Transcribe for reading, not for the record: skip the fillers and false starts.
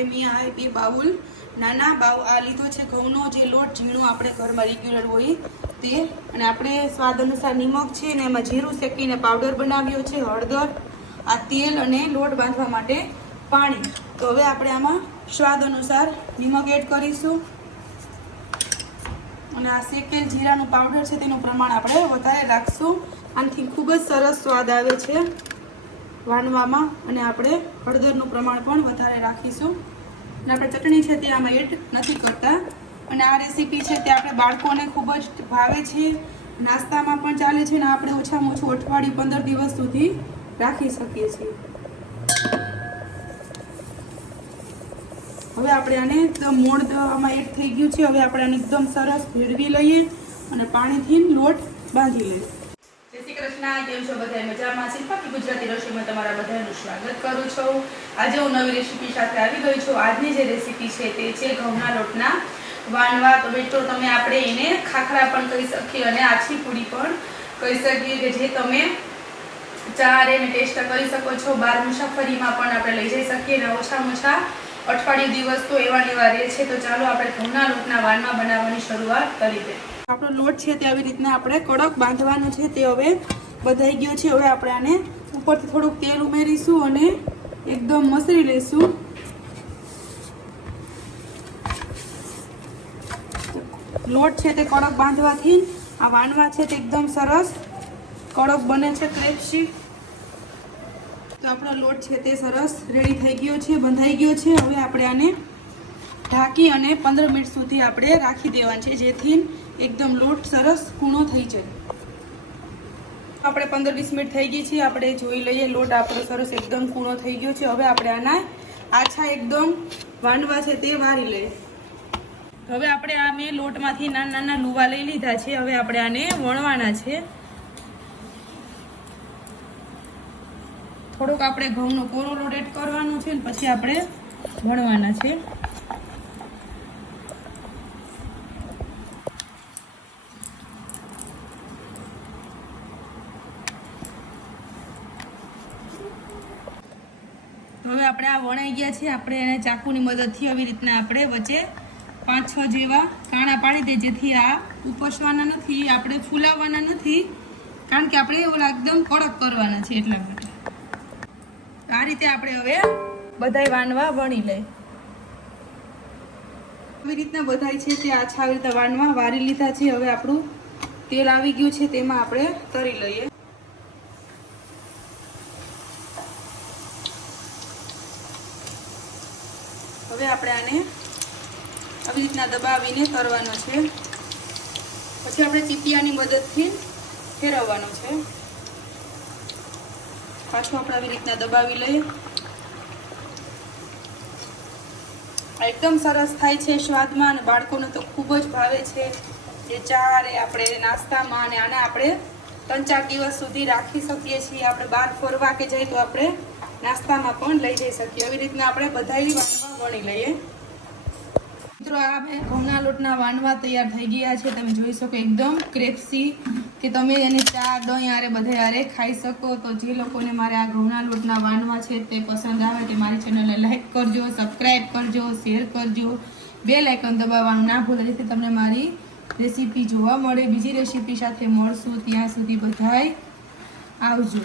માટે મેં આ 2 બાઉલ નાના બાઉલ આ લીધો છે ઘઉંનો જે લોટ ઝીણો આપણે ઘરમાં રેગ્યુલર હોય તે, અને આપણે સ્વાદ અનુસાર નિમક છે અને એમાં જીરું શેકીને પાવડર બનાવ્યો છે, હળદર, આ તેલ અને લોટ બાંધવા માટે પાણી. તો હવે આપણે આમાં સ્વાદ અનુસાર નિમક એડ કરીશું અને આ શેકેલ જીરાનું પાવડર છે તેનું પ્રમાણ આપણે વધારે રાખશું. આનાથી ખૂબ જ સરસ સ્વાદ આવે છે વાનવામાં, અને આપણે હળદરનું પ્રમાણ પણ વધારે રાખીશું. અને આપણે ચટણી છે તે આમાં એડ નથી કરતા. અને આ રેસીપી છે તે આપણે બાળકોને ખૂબ જ ભાવે છે, નાસ્તામાં પણ ચાલે છે, અને આપણે ઓછામાં ઓછું અઠવાડિયું 15 દિવસ સુધી રાખી શકીએ છીએ. હવે આપણે આને એકદમ મોણ આમાં એડ થઈ ગયું છે. હવે આપણે આને એકદમ સરસ ભેળવી લઈએ અને પાણીથી લોટ બાંધી લઈએ. જય શ્રી કૃષ્ણ, કેમ છો બધા? મજામાં? શિલ્પાકી ગુજરાતી રસોઈમાં તમારા બધાનું સ્વાગત કરું છું. આજે હું નવી રેસીપી સાથે આવી ગઈ છું. આજની જે રેસીપી છે તે છે ઘઉંના લોટના વાનવા. તો મિત્રો તમે આપણે એને ખાખરા પણ કહી શકીએ અને આછી પૂરી પણ કહી શકીએ, કે જે તમે ચા અને ટેસ્ટ કરી શકો છો. બહાર મુસાફરીમાં પણ આપણે લઈ જઈ શકીએ અને ઓછામાં ઓછા અઠવાડિયું દિવસ તો એવા ને એવા રહે છે. તો ચાલો આપણે ઘઉંના લોટના વાનવા બનાવવાની શરૂઆત કરી દઈએ. આપણો લોટ છે તે આવી રીતના આપણે કડક બાંધવાનો છે. તે હવે બંધાઈ ગયો છે. હવે આપણે આને ઉપરથી થોડુંક તેલ ઉમેરીશું અને એકદમ મસળી લઈશું. લોટ છે તે કડક બાંધવાથી આ વાનવા છે તે એકદમ સરસ કડક બને છે, ક્રેપ્સી. તો આપણો લોટ છે તે સરસ રેડી થઈ ગયો છે, બંધાઈ ગયો છે. હવે આપણે આને ઢાંકી અને 15 મિનિટ સુધી આપણે રાખી દેવાનું છે, જેથી એકદમ લોટ સરસ કૂણો થઈ જાય. આપણે 15-20 મિનિટ થઈ ગઈ છે. આપણે જોઈ લઈએ, લોટ આપણો સરસ એકદમ કૂણો થઈ ગયો છે. હવે આપણે આના આછા એકદમ વાનવા છે તે વારી લઈએ. હવે આપણે આ મેં લોટમાંથી નાના નાના લુવા લઈ લીધા છે. હવે આપણે આને વણવાના છે. થોડોક આપણે ઘઉંનો કોરો લોટ એડ કરવાનો છે અને પછી આપણે વણવાના છે. હવે આપણે આ વણાઈ ગયા છે. આપણે એને ચાકુની મદદથી આવી રીતના આપણે વચ્ચે 5-6 જેવા કાણા પાડી દે, જેથી આ ઉપસવાના નથી, આપણે ફૂલાવવાના નથી, કારણ કે આપણે ઓલા એકદમ કડક કરવાના છે એટલા માટે. આ રીતે આપણે હવે બધાય વાનવા વણી લઈએ. આવી રીતના બધાય છે તે આછા આવી રીતે વાનવા વારી લીધા છે. હવે આપણું તેલ આવી ગયું છે, તેમાં આપણે તરી લઈએ. હવે આપણે આને આવી રીતના દબાવીને તરવાનો છે. પછી આપણે ચીપિયાની મદદથી ફેરવવાનો છે. પાછું આપણે આવી રીતના દબાવી લઈએ. એકદમ સરસ થાય છે સ્વાદમાં, અને બાળકોને તો ખૂબ જ ભાવે છે. જે ચા રે આપણે નાસ્તામાં, અને આને આપણે 3-4 દિવસ સુધી રાખી શકીએ છીએ. આપણે બહાર ફરવા કે જઈએ તો આપણે નાસ્તામાં પણ લઈ જઈ શકીએ. આવી રીતના આપણે બધાય વાનવા વણી લઈએ. મિત્રો, આ ઘઉંના લોટના વાનવા તૈયાર થઈ ગયા છે. તમે જોઈ શકો એકદમ ક્રેપ્સી, કે તમે એને ચા, દહીં આરે બધે આરે ખાઈ શકો. તો જે લોકોને મારે આ ઘઉંના લોટના વાનવા છે તે પસંદ આવે તે મારી ચેનલને લાઈક કરજો, સબસ્ક્રાઈબ કરજો, શેર કરજો, બેલ આઇકન દબાવવાનું ના ભૂલો, જેથી તમને મારી રેસીપી જોવા મળે. બીજી રેસીપી સાથે મળશું. ત્યાં સુધી બધાય આવજો.